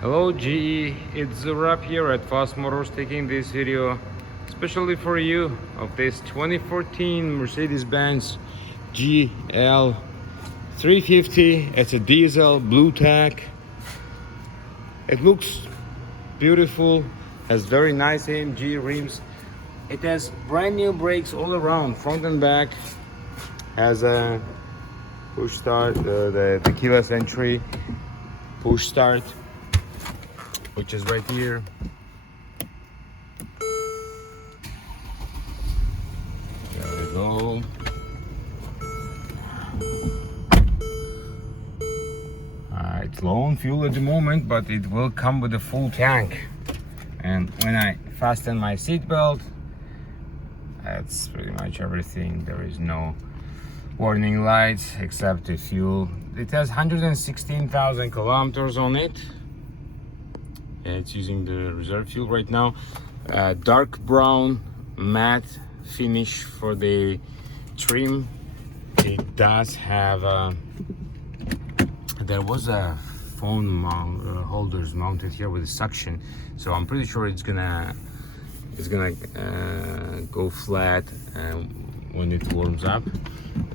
Hello GE, it's Zurab here at Fast Motors taking this video especially for you of this 2014 Mercedes-Benz GL 350. It's a diesel Bluetec. It looks beautiful, has very nice AMG rims. It has brand new brakes all around, front and back. Has a push start, the keyless entry, push start, which is right here. There we go. It's low on fuel at the moment, but it will come with a full tank. And when I fasten my seat belt, that's pretty much everything. There is no warning lights except the fuel. It has 116,000 kilometers on it. It's using the reserve fuel right now. Dark brown matte finish for the trim. It does have there was a phone holders mounted here with a suction, so I'm pretty sure it's gonna go flat when it warms up,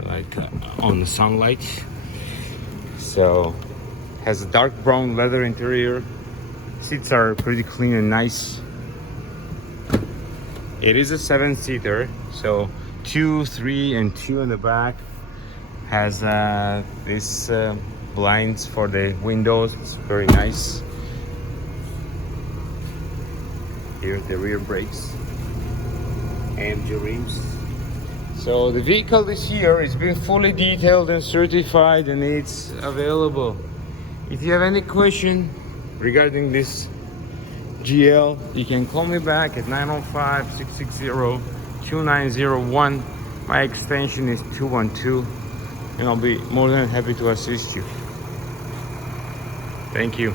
like on the sunlight. So has a dark brown leather interior. Seats are pretty clean and nice. It is a 7-seater, so 2, 3, and 2 in the back. Has this blinds for the windows. It's very nice. Here the rear brakes, AMG rims. So the vehicle this year is been fully detailed and certified, and it's available. If you have any question regarding this GL, you can call me back at 905-660-2901. My extension is 212, and I'll be more than happy to assist you. Thank you.